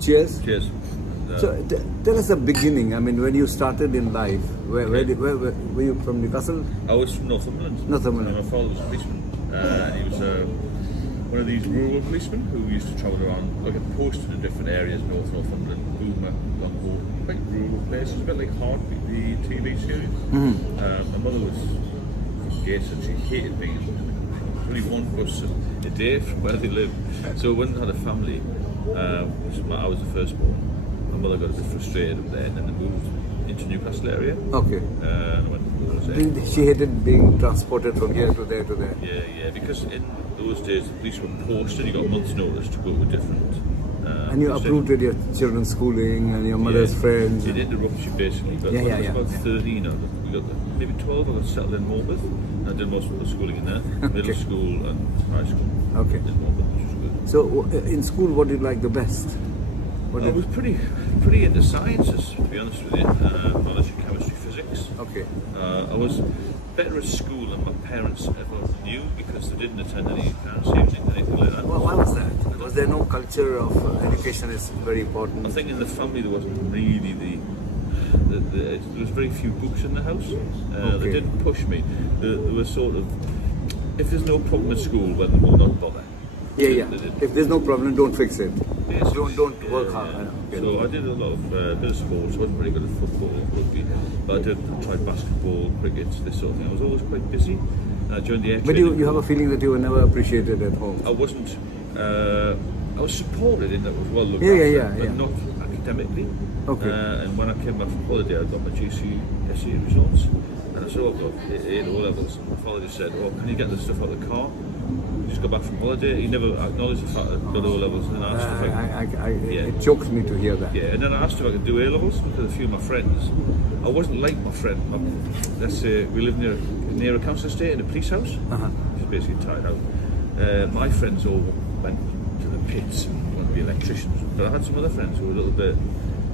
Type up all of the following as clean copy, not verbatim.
Cheers. Cheers. So tell us the beginning. I mean, when you started in life, where were you from? Newcastle? I was from Northumberland. Northumberland. My father was a policeman, and he was one of these rural policemen who used to travel around, like posted in different areas, Northumberland, Boomer, Longbourn, quite rural places, a bit like Heartbeat, the TV series. My mother was from Gateshead, and she hated being in the country. Only one bus a day from where they lived. So when they had a family, I was the firstborn. My mother got a bit frustrated up there, and then they moved into Newcastle area. Okay. And I went, she hated being transported from here to there to there. Yeah, because in those days the police were posted. You got a month's notice to go to a different. And you uprooted your children's schooling and your mother's friends. It interrupts you basically. But when I was about 13, we got maybe 12. I got settled in Morpeth. I did most of the schooling in there, middle school and high school. Okay. In Morpeth, which was good. So in school, what did you like the best? I was pretty into sciences, to be honest with you. Biology, chemistry, physics. Okay. I was better at school than my parents ever knew because they didn't attend any parents' evening, anything like that. Well, why was that? Was there no culture of education is very important? I think in the family there wasn't really there was very few books in the house. They didn't push me. They were sort of, if there's no problem at school, well, they will not bother. Yeah. If there's no problem, don't fix it. Yes, don't work hard. So I did a lot of bit of sports. I wasn't very good at football or rugby, but I tried basketball, cricket, this sort of thing. I was always quite busy. During the But you have a feeling that you were never appreciated at home. I wasn't. I was supported in that I was well looked after, but not academically. Okay. And when I came back from holiday, I got my GCSE results, and I said, "Oh, I've got 8 O-levels." And my father just said, "Oh, can you get the stuff out of the car?" Just got back from holiday. He never acknowledged the fact that I got O-levels, and then I asked It chokes me to hear that. Yeah, and then I asked if I could do A-levels because a few of my friends. I wasn't like my friend. Let's say we lived near a council estate in a police house, which is basically tied out. My friends all went to the pits and wanted to be electricians, but I had some other friends who were a little bit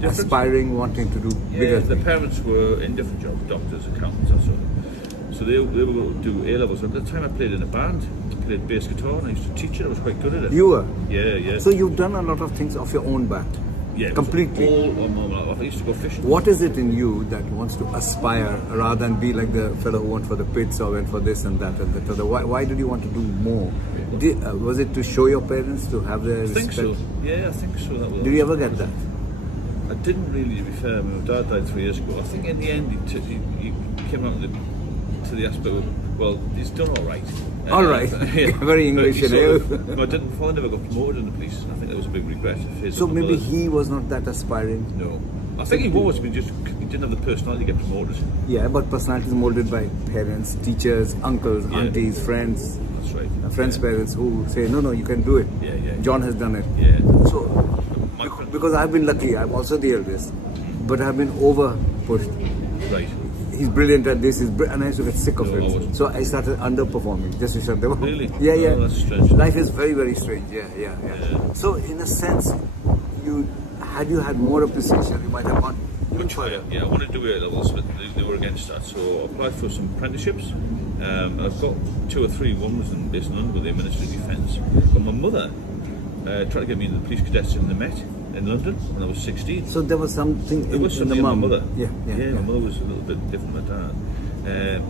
different. Aspiring, wanting to do bigger their things. parents were in different jobs, doctors, accountants, that sort of. So they were going to do A-levels. At the time I played in a band, I played bass guitar, and I used to teach it. I was quite good at it. You were? Yeah. So you've done a lot of things off your own back? Yeah, completely. All on my life. I used to go fishing. What is it in you that wants to aspire rather than be like the fellow who went for the pits or went for this and that and that? Why did you want to do more? Was it to show your parents, to have their respect? I think so. Yeah, I think so. That was. Did you ever get that? I didn't really, to be fair. My dad died 3 years ago. I think in the end he came out to the aspect of, well, he's done all right. All right. Very English. My father never got promoted in the police. I think that was a big regret of his. So maybe he was not that aspiring? No. I think he was, but he didn't have the personality to get promoted. Yeah, but personality is molded by parents, teachers, uncles, aunties, friends. That's right. Friends' parents who say, no, you can do it. Yeah. John has done it. Yeah. So, because I've been lucky, I'm also the eldest, but I've been over pushed. Right. He's brilliant at this, and I used to get sick of it. So I started underperforming just to shut them up. Really? Yeah. Oh, that's strange. Life is very, very strange. Yeah. So in a sense, had you had more appreciation, you might have gone even further. Yeah, I wanted to do A-levels, but they were against that. So I applied for some apprenticeships. I've got 2 or 3. One was based in London with the Ministry of Defence. But my mother tried to get me into the police cadets in the Met in London when I was 16. So there was something in the mum. My mother. Yeah. My mother was a little bit different than my dad.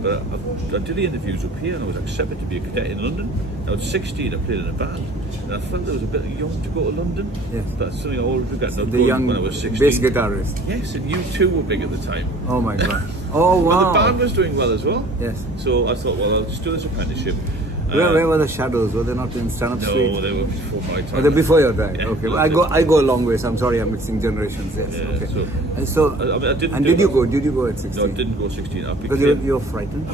But I did the interviews up here and I was accepted to be a cadet in London. I was 16, I played in a band. And I felt I was a bit young to go to London. Yes. That's something I always regret. The young when I was 16. bass guitarist. Yes, and you too were big at the time. Oh my God. Oh wow. Well, the band was doing well as well. Yes. So I thought, well, I'll just do this apprenticeship. Where were the Shadows? Were they not in Stand-Up Street? No, they were before my time. Oh, they're before your time. Yeah, Okay. Well, I go a long way, so I'm sorry I'm mixing generations. Yes. Yeah, okay. Did you go at 16? No, I didn't go 16. Because you were frightened?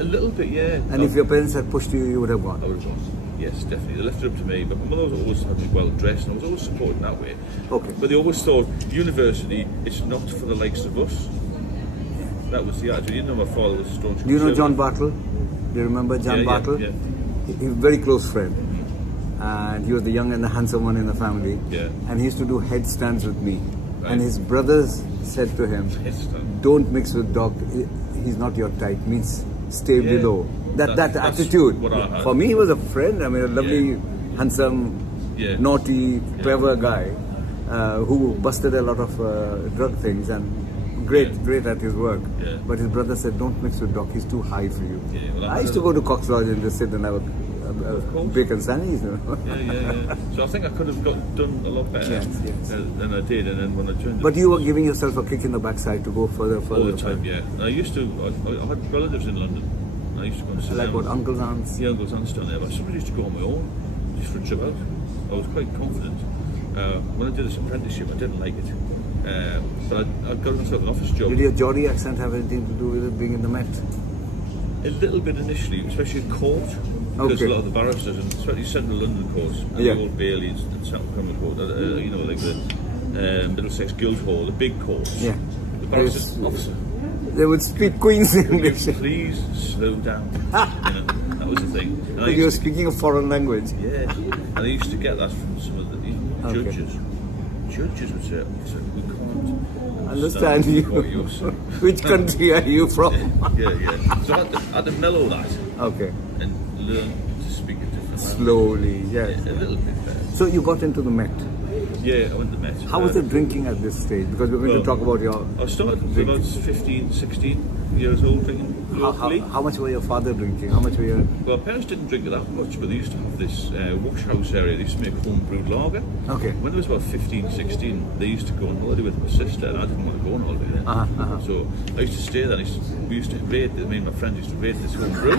A little bit, yeah. And if your parents had pushed you, you would have gone? I would have gone. Yes, definitely. They left it up to me. But my mother was always had me well dressed, and I was always supported in that way. Okay. But they always thought, university, it's not for the likes of us. That was the attitude. You know, my father was a staunch. Do you know John Bartle? Do you remember John Bartle? Yeah. He was a very close friend. And he was the young and the handsome one in the family. Yeah. And he used to do headstands with me. Right. And his brothers said to him, don't mix with Doc, he's not your type, means stay below. That attitude. What I had. For me, he was a friend. I mean, a lovely, handsome, naughty, clever guy. who busted a lot of drug things and great at his work. Yeah. But his brother said, don't mix with Doc, he's too high for you. Yeah, well, I used to go to Cox Lodge and just sit and have a course. bacon sandwich. You know? Yeah. So I think I could have done a lot better Yes. than I did, and then when I joined. But you were giving yourself a kick in the backside to go further. All the time, yeah. And I used to. I had relatives in London. I used to go and sit Like down. what, uncles, aunts? Yeah, uncles, aunts down there. But somebody used to go on my own, just for a trip out. I was quite confident. When I did this apprenticeship, I didn't like it. But I got myself an office job. Did your Geordie accent have anything to do with it being in the Met? A little bit initially, especially at court. Because Okay. a lot of the barristers, and especially Central London courts, and Yeah. the Old Bailey and Central Criminal Court, you know, like the Middlesex Guildhall, the big courts. Yeah. The barristers, Yes. officer, They would speak Queen's English. please slow down. That was the thing. And I But you were used to- speaking a foreign language. Yeah, and I used to get that from some of the Okay. judges. Judges would say, "Officer, we can't Understand you. what you're saying." Which country are you from? Yeah. So I had to mellow that Okay. and learn to speak a different language. Slowly, yes. A little bit better. So you got into the Met. Yeah, I went to Met. How was the drinking at this stage? Because we're going to well, talk about your I started drink. about 15, 16 years old drinking locally. How much were your father drinking? How much were your... Well, parents didn't drink it that much, but they used to have this wash house area. They used to make home brewed lager. Okay. When I was about 15, 16, they used to go on holiday with my sister, and I didn't want to go on holiday then. So I used to stay there. We used to raid, me and my friends used to raid this home brew.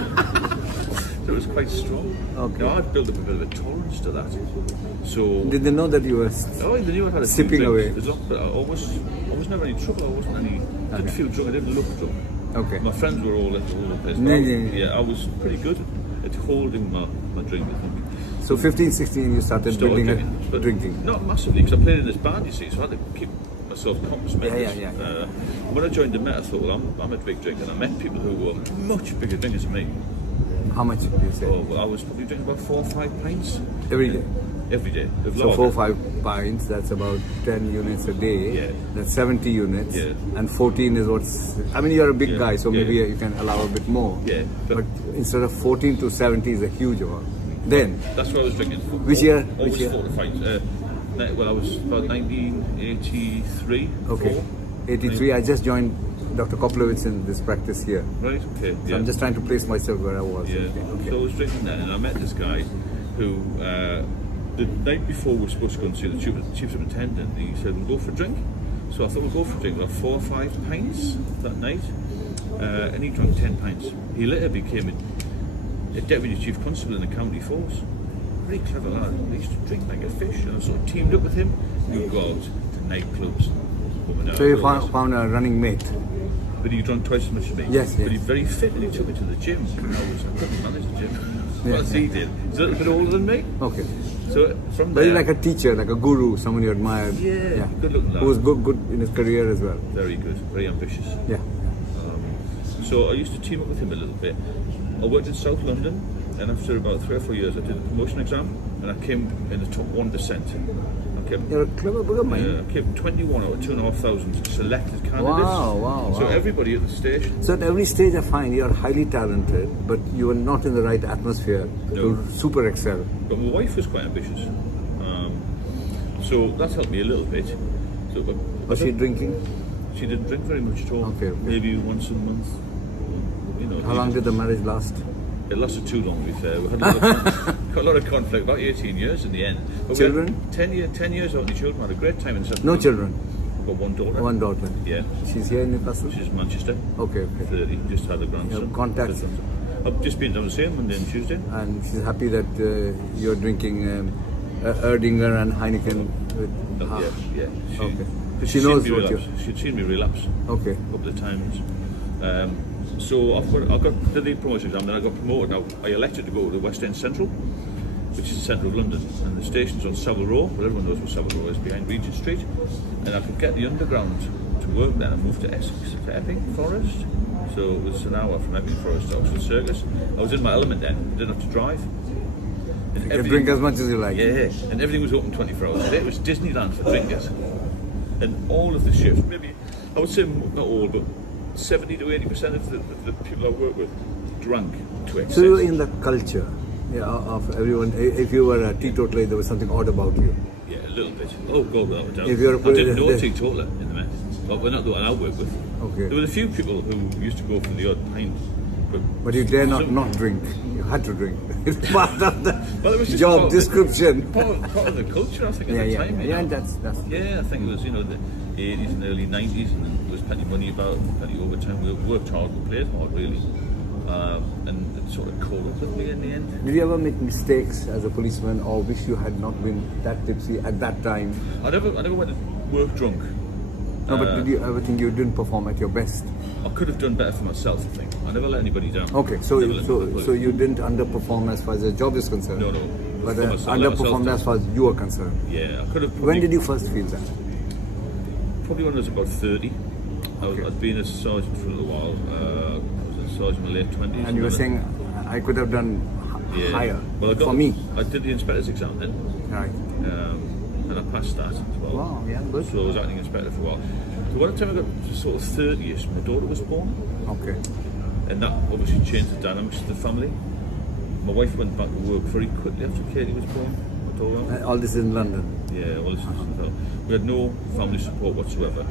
So it was quite strong. Okay. Now I'd built up a bit of a tolerance to that. So Did they know that you were... oh, they knew I had a few Sipping drinks. away. There's not- but I was never any trouble. I wasn't any. Didn't feel drunk. I didn't look drunk. Okay. My friends were all over the place. Yeah, yeah. I was pretty good at holding my drink, I think. So 15, 16 you started building but drinking. Not massively, because I played in this band, you see, so I had to keep myself compass mentis. Yeah. When I joined the Met, I thought, well, I'm a big drinker, and I met people who were much bigger drinkers than me. How much did you say? Oh, well, I was probably drinking about 4 or 5 pints. Every day? Every day. Of So lager. 4 or 5 pints, that's about 10 units a day. Yeah. That's 70 units. Yeah. And 14 is what's... I mean, you're a big Yeah. guy, so Yeah. maybe you can allow a bit more. Yeah. But instead of 14 to 70 is a huge amount. Then, That's what I was drinking. Which year? Always Which year? 4 to 5. Well, I was about 1983. okay, 4. 83, I just joined Dr. Koplowitz in this practice here. Right, okay. So I'm just trying to place myself where I was. Yeah. Okay. So I was drinking then, and I met this guy who, the night before we were supposed to go and see the chief superintendent, he said, we'll go for a drink. So I thought we'll go for a drink. We'll have 4 or 5 pints that night. And he drank 10 pints. He later became a deputy chief constable in the county force. Very clever lad. He used to drink like a fish, and I sort of teamed up with him. We would go out to nightclubs. So you found a running mate. But he drank twice as much as me. Yes, But yes. he's very fit, and he took me to the gym. And I couldn't manage the gym. Yeah, As he did. He's a little bit older than me. Okay. So from Very there, like a teacher, like a guru, someone you admired. Yeah, good looking lad. Who was good in his career as well. very good, very ambitious. Yeah. So I used to team up with him a little bit. I worked in South London, and after about 3 or 4 years, I did a promotion exam, and I came in the top 1%. I came, You're a clever bugger, man. I came 21 out of 2,500 selected candidates. Wow. So everybody at the station. So at every stage I find you're highly talented, but you are not in the right atmosphere to super excel. But my wife was quite ambitious. So that helped me a little bit. So, Was she drinking? She didn't drink very much at all. Okay. Maybe once a month. You know. How long did the marriage last? It lasted too long, to be fair. We had got a lot of conflict, about 18 years in the end. But Children? We had 10 years out, the children had a great time in the No children? Got one daughter. One daughter. Yeah. She's here in Newcastle? She's Manchester. Okay. 30. Just had a grandson. You have contacts? I've just been down the same Monday and Tuesday. And she's happy that you're drinking Erdinger and Heineken with... Yeah. Okay. Because She knows what relapse. She'd seen me relapse Okay. a couple of times. So I did the promotion exam, then I got promoted. Now I elected to go to West End Central, which is the centre of London, and the station's on Savile Row. Well, everyone knows where Savile Row is, behind Regent Street. And I could get the underground to work there. I moved to Essex, to Epping Forest. So it was an hour from Epping Forest to Oxford Circus. I was in my element then. I didn't have to drive. And You can drink as much as you like. yeah, and everything was open 24 hours a day. It was Disneyland for drinkers. And all of the shifts, maybe, I would say not all, but 70 to 80% of the people I work with drank to excess. So you're in the culture of everyone. If you were a teetotaler, there was something odd about you. Yeah, a little bit. Oh God, without a doubt. If you're I didn't know a teetotaler in the Met, but we're not the one I work with. Okay. There were a few people who used to go for the odd pint. But you dare not drink. You had to drink. It's part of the Well, it was just job part description. Part of the culture, I think, at the time. Yeah, you know. that's Yeah, I think it was, the 80s and early 90s, and there was plenty of money about, plenty of overtime. We worked hard, we played hard, really. And it sort of caught up with me in the end. Did you ever make mistakes as a policeman, or wish you had not been that tipsy at that time? I never went to work drunk. No, but did you ever think you didn't perform at your best? I could have done better for myself, I think. I never let anybody down. Okay, so you didn't underperform as far as the job is concerned? No. But For myself, underperformed as far as you are concerned? Yeah, I could have When did you first feel that? Probably when I was about 30. Okay. I'd been a sergeant for a little while. I was a sergeant in my late 20s. And you were saying, I could have done higher. Well, for me. I did the inspector's exam then. Right. And I passed that as well. Wow, yeah, good. So I was acting inspector for a while. So by the time I got to sort of 30ish, my daughter was born. Okay. And that obviously changed the dynamics of the family. My wife went back to work very quickly after Katie was born. My daughter. All this in London? Yeah, all this is we had no family support whatsoever.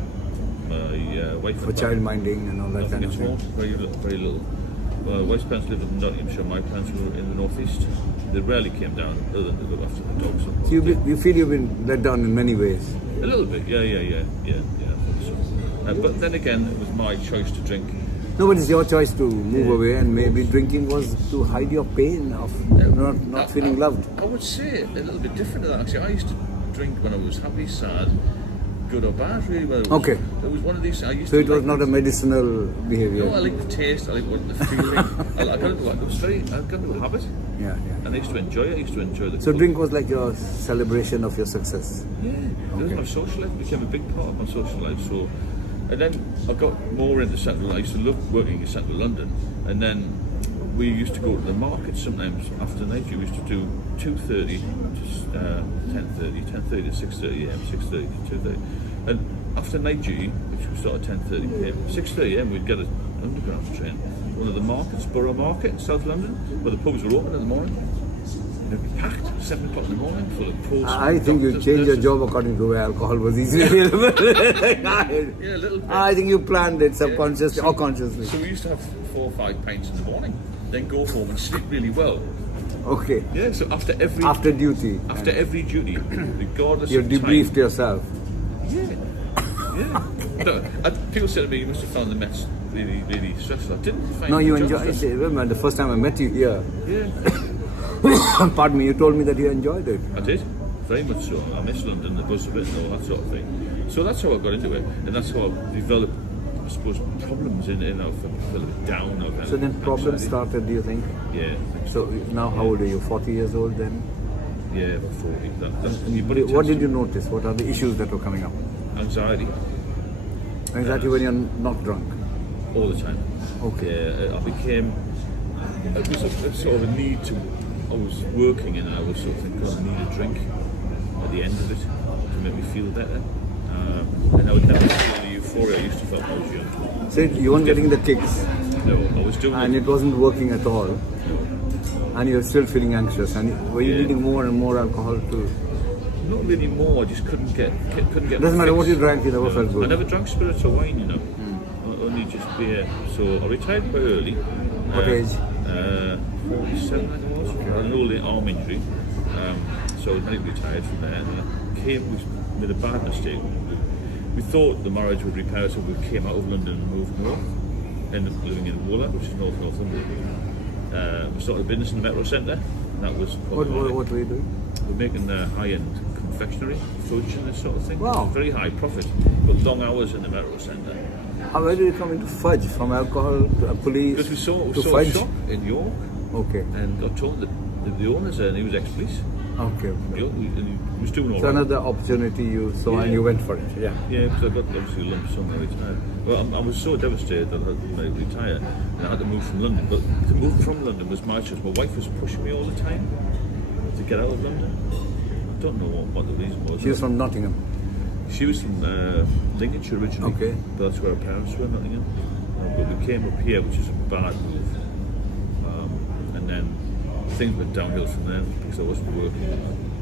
My wife For child minding and all that kind of thing? Very little. My wife's parents lived in Nottinghamshire, my parents were in the northeast. They rarely came down other than to look after the dogs. So you feel you've been let down in many ways? A little bit, yeah. I think so. But then again, it was my choice to drink. No, but it's your choice to move away, and maybe drinking was to hide your pain of not feeling loved. I would say a little bit different to that, actually. I used to drink when I was happy, sad, good or bad, really. Well, Okay. It was one of these. So it was not a medicinal behavior? No, I like the taste, I like the feeling. I got into a habit. Yeah. And I used to enjoy it. I used to enjoy the. So drink was like your celebration of your success? Yeah, it was my social life. It became a big part of my social life. So, and then I got more into central. I used to love working in central London, and then we used to go to the market sometimes after night. We used to do 2:30 to 10:30, 10:30 to 6:30 a.m., 6:30 to 2:30, and after night duty, which we started 10:30 p.m., 6:30 a.m. we'd get an underground train. One of the markets, Borough Market in South London, where the pubs were open in the morning. It'd be packed, 7 o'clock in the morning, full of posts. I think you changed your job according to where alcohol was easily available. Yeah, a little bit. I think you planned it subconsciously or consciously. So we used to have 4 or 5 pints in the morning, then go home and sleep really well. Okay. Yeah, so after duty. After every duty, regardless You of time. debriefed yourself. Yeah. No, people said to me, you must have found the mess really, really stressful. I didn't find No, you the job enjoyed it. stressful. Remember, the first time I met you here, Yeah, pardon me, you told me that you enjoyed it. I did. Very much so. I miss London, the buzz of it and all that sort of thing. So that's how I got into it. And that's how I developed, I suppose, problems in I feel a bit down. So then problems anxiety. started, do you think? Yeah. So now how old are you? 40 years old then? Yeah, about 40. That's when your body What tends did you notice? What are the issues that were coming up? Anxiety. Anxiety when you're not drunk? All the time. Okay. Yeah, it was a sort of a need to, I was working and I was sort of thinking, God, I need a drink at the end of it to make me feel better. And I would never feel the euphoria I used to feel when I was young. So you weren't getting the kicks No, I was doing and it wasn't working at all. And you're still feeling anxious. And were you needing more and more alcohol to... Not really more, I just couldn't get Doesn't my matter fix. what you drank, you never felt I good. never drank spirits or wine, only just beer. So I retired quite early. What age? 47 I think it was. An old arm injury. So I retired from there. And we made a bad mistake. We thought the marriage would repair, so we came out of London and moved north. Ended up living in Woolwich, which is North London. We started a business in the Metro Centre. That was What were you doing? we're making high-end confectionery, fudge and this sort of thing. Wow. Very high profit, but long hours in the Metro Centre. Where did you come into fudge? From alcohol to police Because we saw to a fudge? shop in York Okay. and got told that the owner's there and he was ex-police. Okay. And he was doing all So right. another opportunity you saw and you went for it. Yeah. Yeah, because I got obviously a lump sum when I retired. Well, I was so devastated that I retired and I had to move from London. But to move from London was my choice. My wife was pushing me all the time to get out of London. I don't know what the reason was. She was from Nottingham. She was from Lincolnshire originally, Okay. but that's where her parents were, Nottingham. But we came up here, which is a bad move. And then things went downhill from there because I wasn't working.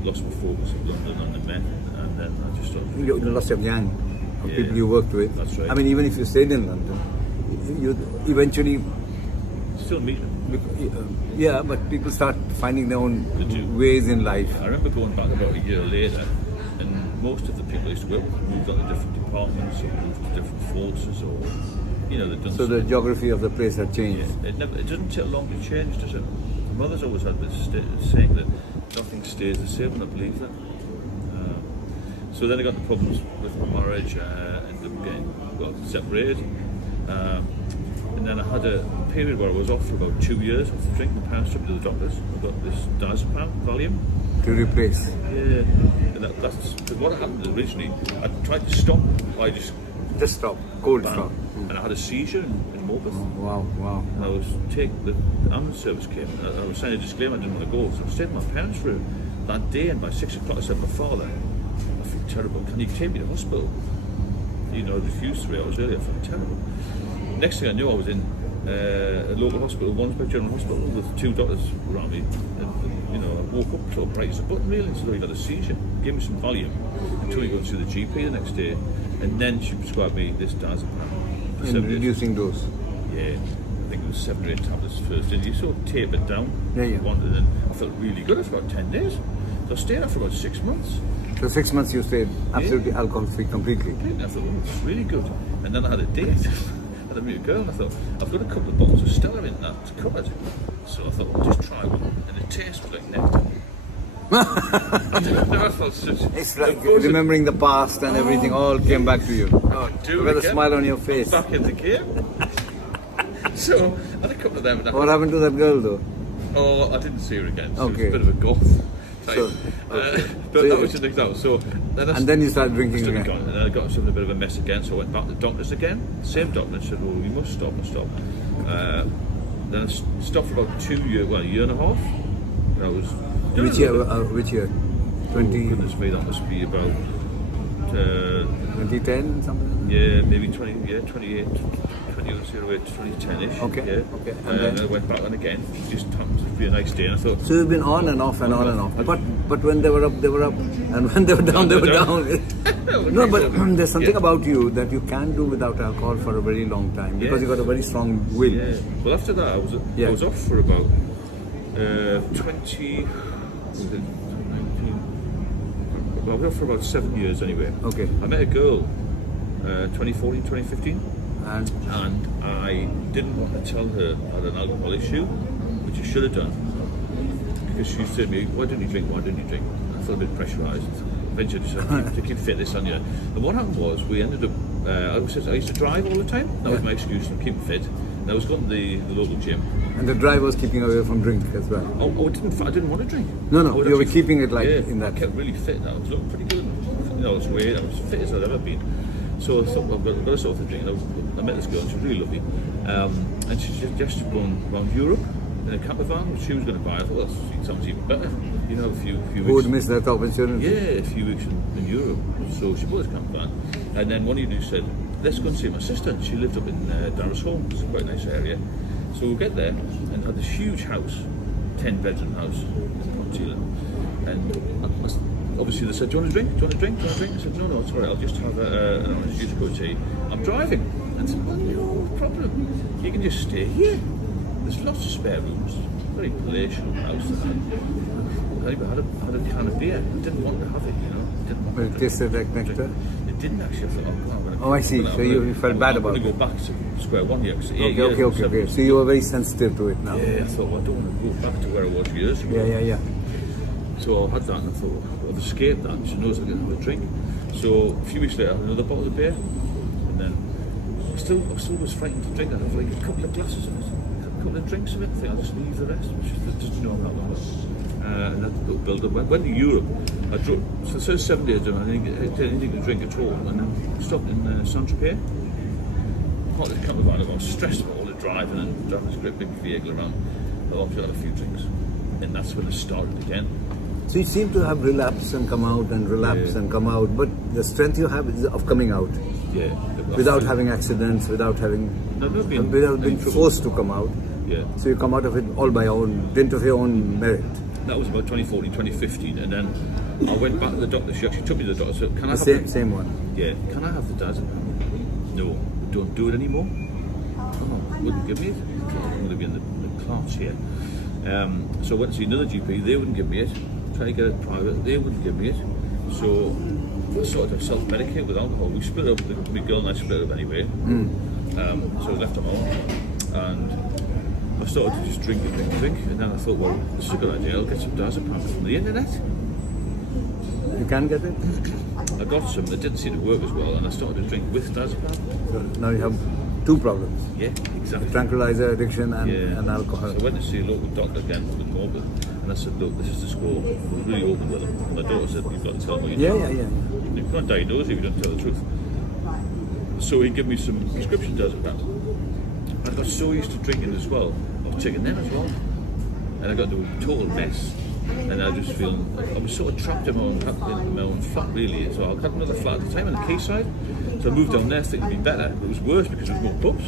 lost my focus of London on the men, and then I just started. You lost your gang of Yeah, people you worked with. that's right. I mean, even if you stayed in London, you eventually, Still meet them. yeah, but people start finding their own They do. ways in life. I remember going back about a year later, and most of the people I used to work with moved on to different departments or moved to different forces, or they've done. So the geography of the place had changed. It doesn't take long to change, does it? My mother's always had this saying that nothing stays the same, and I believe that. So then I got the problems with my marriage, ended up getting separated. And then I had a period where I was off for about 2 years off the drink. My parents took me to the doctors. I got this diazepam, Valium. To replace. Yeah. And that's what happened originally. I tried to stop. I just Stop. Cold bam, stop. and I had a seizure in Morpeth. Wow, wow. And I was the ambulance service came. And I was signing a disclaimer I didn't want to go. So I stayed with my parents for that day, and by 6 o'clock I said to my father, I feel terrible. Can you take me to hospital? I refused 3 hours earlier. I felt terrible. Next thing I knew, I was in a local hospital, Wandsborough General Hospital, with 2 doctors around me. And, I woke up so bright as a button, really, so he got a seizure. Gave me some Valium until we got to the GP the next day, and then she prescribed me this diazepam. And reducing dose. Yeah, I think it was 7 or 8 tablets first, and you sort of tape it down. Yeah, yeah. And then I felt really good for about 10 days. So I stayed there for about 6 months. So 6 months you stayed absolutely alcohol-free completely. And I thought, it's really good. And then I had a date. I had a meet a girl, and I thought, I've got a couple of bottles of Stella in that cupboard. So I thought, I'll just try one. And the taste was like nectar. I've never felt such. It's like remembering the past and everything all came back to you. Oh, do With it a again. smile on your face. Back in the game. So I had a couple of them. And What happened to that girl though? Oh, I didn't see her again. So Okay. it was a bit of a goth type. So, okay. But So that was just an example. So And then you started drinking still again. gone, and then I got into a bit of a mess again. So I went back to the doctors again. Same doctor and said, "Well, you must stop and stop." Then I stopped for about 2 years, a year and a half. And I was. Which year? Which year? Oh, goodness me, that must be about. 2010 something? Yeah, maybe 28, 2010-ish. Okay, Yeah. okay. And then I went back on again. It just happened to be a nice day, and I thought. So you've been on and off and on and off. But when they were up, they were up. And when they were down, they were down. No, but there's something about you that you can do without alcohol for a very long time because you got a very strong will. Yeah. Well, after that, I was off for about 20. Well, I was off for about 7 years anyway. Okay. I met a girl, 2014, 2015, And and I didn't want to tell her I had an alcohol issue, which I should have done, because she said to me, "Why didn't you drink? Why didn't you drink?" I felt a bit pressurised. Eventually, I said, "To keep fit this on you." And what happened was, we ended up. I used to drive all the time. That was my excuse to keep fit. And I was going to the local gym. the drive was keeping away from drink as well. Oh, I didn't want to drink. No, I was you were actually- keeping it like yeah, in that. I kept really fit. I was looking pretty good. I was weird. I was fit as I'd ever been. So I thought, well, I've got to sort of drink. I met this girl, and she was really lovely. And she suggested going around Europe in a camper van, which she was going to buy. I thought, well, that sounds even better. A few Who weeks. would miss that opportunity? Yeah, a few weeks in Europe. So she bought this camper van. And then one evening she said, let's go and see my sister. She lived up in Darrasholme. It's a quite nice area. So we'll get there and had this huge house, 10-bedroom house in Ponteland. And obviously they said, "Do you want to drink? Do you want to drink? Do you want to drink?" I said, "No, it's all right. I'll just have an orange juice cup of tea. I'm driving." And I said, "Well, no problem. You can just stay here. There's lots of spare rooms. Very palatial house." I had a can of beer. I didn't want to have it, Didn't want But it to tasted like drink. nectar? It didn't actually. I thought, I'm gonna, Oh, I see. So you felt bad about I'm it. going to go back to square one here. Okay. So you were very sensitive to it now. Yeah, I thought, well, I don't want to go back to where I was years ago. Yeah. So I had that, and I thought, I've escaped that. She knows I'm going to have a drink. So a few weeks later, I had another bottle of beer, and then I still was frightened to drink. I had like a couple of glasses of it, a couple of drinks of it. I think I'll just leave the rest. Which just know I'm not going to. And that little build up. I went to Europe. I drove for the first 7 days. I didn't get anything to drink at all, and then stopped in Saint-Tropez. Not this camper van. I was stressed about all the driving and driving this great big vehicle around. I obviously had a few drinks, and that's when it started again. So you seem to have relapse and come out and relapse and come out, but the strength you have is of coming out Yeah. without having accidents, without being forced to come out. Yeah. So you come out of it all by your own dint of your own merit. That was about 2014, 2015, and then I went back to the doctor. She actually took me to the doctor. Said, "Can I have same one?" Yeah. Can I have the diazepam? No, don't do it anymore. Oh, wouldn't give me it. I'm going to be in the class here. So I went to see another GP. They wouldn't give me it. Tried to get it private. They wouldn't give me it. So I started to self-medicate with alcohol. We split up. My girl and I split up anyway. So I left them all, and I started to just drink, and then I thought, well, this is a good idea. I'll get some diazepam from the internet. You can get it. I got some that didn't seem to work as well, and I started to drink with diazepam. So now you have two problems: Yeah, exactly. tranquilizer addiction and alcohol. So I went to see a local doctor again with morbid, and I said, look, this is the score. I was really open with him. And my daughter said, you've got to tell me what you're doing. Yeah. You can't diagnose if you don't tell the truth. So he gave me some prescription diazepam. I got so used to drinking as well, I was taking them as well. And I got into a total mess. And I just feel, I was sort of trapped in my own flat really. So I had another flat at the time on the quayside. So I moved down there thinking it'd be better. But it was worse because there was more pubs.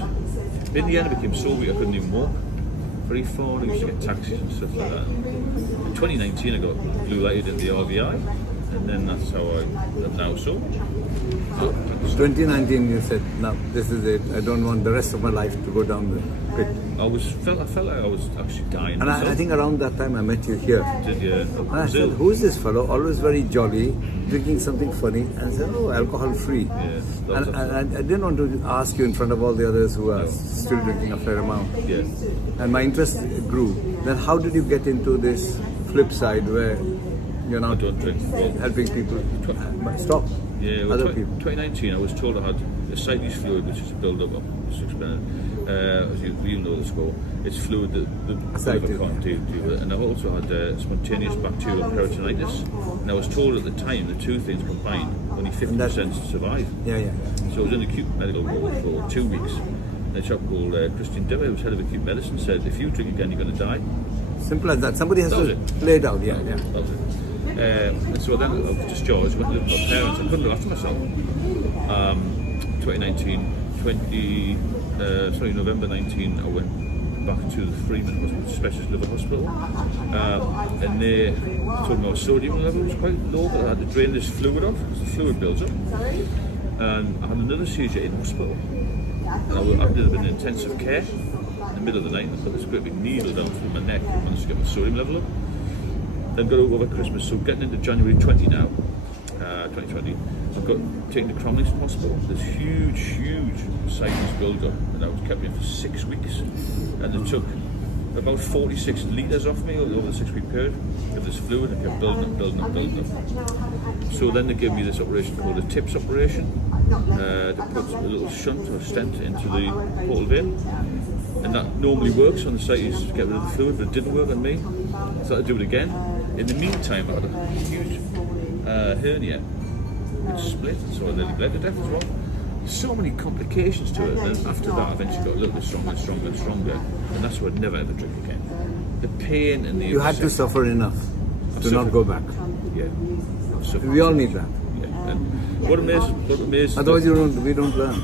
In the end I became so weak I couldn't even walk very far. I used to get taxis and stuff like that. In 2019 I got blue lighted in the RVI. And then that's how I'm now sober. 2019, you said, "No, this is it. I don't want the rest of my life to go down the pit." I felt like I was actually dying. And I think around that time I met you here. Did you? And I said, "Who is this fellow? Always very jolly, drinking something funny." And I said, "Oh, alcohol free." Yeah. And I didn't want to ask you in front of all the others who are still drinking a fair amount. Yeah. And my interest grew. Then how did you get into this flip side where you're now I don't drink. helping people stop? Yeah, well, other people. 2019 I was told I had ascites fluid, which is a build-up of, just to explain it, as you know the score, it's fluid that the liver can't deal with. And I also had spontaneous bacterial peritonitis, and I was told at the time the two things combined, only 50% survive. Yeah. So I was in acute medical ward for 2 weeks. And a chap called Christian Dewey, who was head of acute medicine, said, if you drink again, you're going to die. Simple as that. Somebody has to lay it out. Yeah. That was it. And so then I was discharged, went to live with my parents. I couldn't look after myself. 2019, November 19, I went back to the Freeman Hospital, Specialist Liver Hospital, and they told me my sodium level was quite low, but I had to drain this fluid off because the fluid builds up. And I had another seizure in hospital, and I ended up in intensive care in the middle of the night. I put this great big needle down through my neck and managed to get my sodium level up. Then got over Christmas, so getting into January 20 now, 2020, I've got taken to Tranquilizer Hospital. This huge sinus build-up, and that was kept me for 6 weeks. And it took about 46 litres off me over the 6-week period of this fluid, and kept building up. So then they gave me this operation called a TIPS operation, to put a little shunt or stent into the portal vein. And that normally works on the sites to get rid of the fluid, but it didn't work on me. So I had to do it again. In the meantime, I had a huge hernia, which split, so I nearly bled to death as well. So many complications to it. And then after that, I eventually got a little bit stronger, and that's why I'd never ever drink again. The pain and the You had to suffer enough to not go back. Yeah, we all need that. Yeah, and what amazes. Otherwise, we don't learn.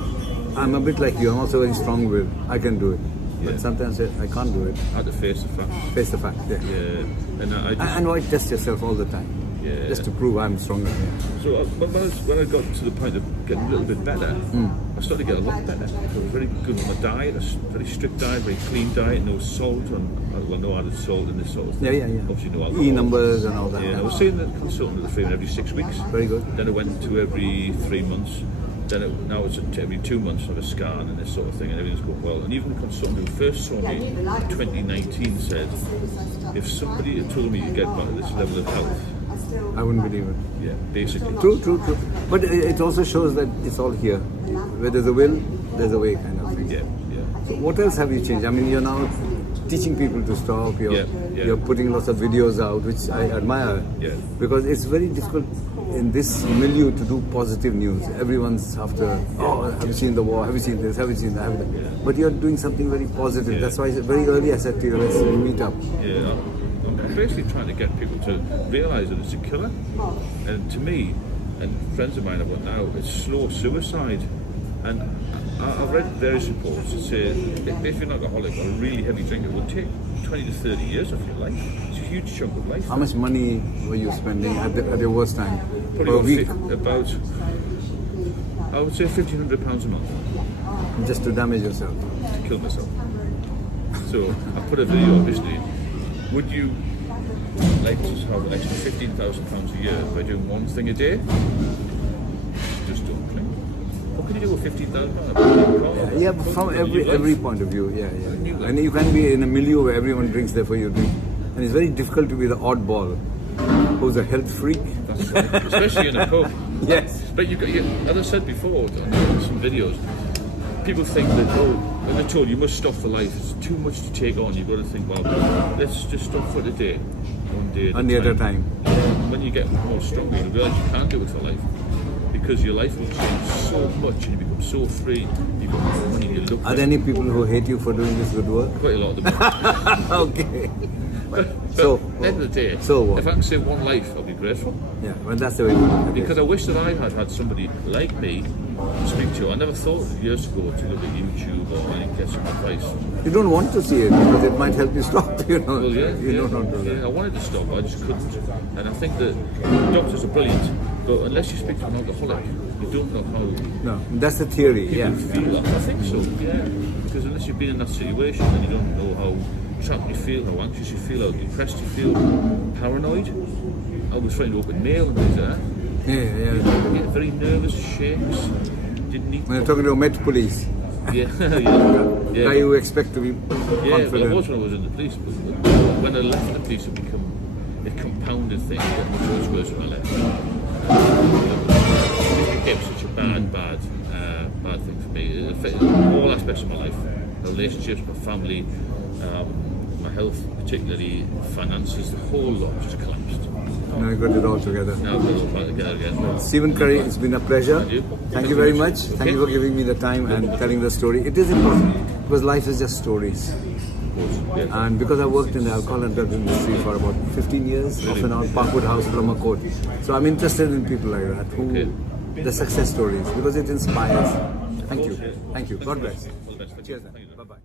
I'm a bit like you. I'm also very strong-willed. I can do it. But sometimes I can't do it. I had to face the fact. Face the fact, yeah. And why test yourself all the time? Yeah. Just to prove I'm stronger. So when I got to the point of getting a little bit better, I started to get a lot better. I was very good with my diet, a very strict diet, very clean diet, no salt, no added salt in this sort of thing. Yeah. Obviously no alcohol. E numbers and all that. Yeah, I was seeing the consultant at the Freeman every 6 weeks. Very good. Then I went to every 3 months. Now it's every 2 months of a scan and this sort of thing, and everything's going well. And even the consultant who first saw me in 2019 said, if somebody had told me you get back to this level of health, I wouldn't believe it. Yeah, basically. True. But it also shows that it's all here. Where there's a will, there's a way, kind of thing. Yeah. So what else have you changed? I mean, you're now teaching people to stop. You're putting lots of videos out, which I admire. Yeah. Because it's very difficult in this milieu to do positive news. Everyone's after, have you seen the war? Have you seen this? Have you seen that? Yeah. But you're doing something very positive. Yeah. That's why very early I said to you, let's meet up. Yeah. I'm basically trying to get people to realise that it's a killer. And to me, and friends of mine have got now, it's slow suicide. And I've read various reports that say if you're an alcoholic or a really heavy drinker, it will take 20 to 30 years of your life. It's a huge chunk of life. How much money were you spending at your worst time per Probably week? about, I would say £1,500 a month Just to damage yourself? to kill myself. So I put a video obviously. Would you like to have an extra £15,000 a year by doing one thing a day? Just don't drink. What can you do with £15,000? Yeah, but from every point of view, yeah. And you can be in a milieu where everyone drinks, therefore you drink. And it's very difficult to be the oddball who's a health freak. That's right. Especially in a pub. Yes. But as I said before on some videos, people think that, when they're told you must stop for life, it's too much to take on. You've got to think, well, let's just stop for the day, one day at a time. When you get more stronger, you realise you can't do it for life. Because your life will change so much and you become so free, you've got more money, you look. Are there any people who hate you for doing this good work? Quite a lot of them. Okay. But So, at the end of the day, so what? if I can save one life, I'll be grateful. Yeah, well, that's the way to do it. Because I wish that I had somebody like me to speak to. I never thought years ago to look at YouTube or get some advice. You don't want to see it because it might help you stop, you know. Well, yeah, you don't want to do I wanted to stop, I just couldn't. And I think that doctors are brilliant, but unless you speak to an alcoholic, you don't know how No, that's the theory, yeah. you feel. I think so, yeah. Because unless you've been in that situation, then you don't know how trapped you feel, how anxious you feel, how depressed you feel, paranoid. I was trying to open mail and things like that. Yeah. Yeah, very nervous, shakes, didn't eat. When you're talking to a Met Police, Yeah, yeah. guy you expect to be Yeah, confident. well, I was when I was in the police, but when I left the police, it compounded things, it got much worse when I left. It became such a bad thing for me. It affected all aspects of my life, my relationships, my family, my health, particularly finances, the whole lot just collapsed. Now you got it all together. Now I've got it all back together again. Stephen Curry, it's been a pleasure. Thank you very much. Thank you for giving me the time and telling the story. It is important because life is just stories. Yeah. And because I worked in the alcohol and drug industry for about 15 years, off and on, Parkwood House, Plummer Court. So I'm interested in people like that, who the success stories, because it inspires. Thank you. Thank you. God bless. All the best. Cheers then. Bye-bye.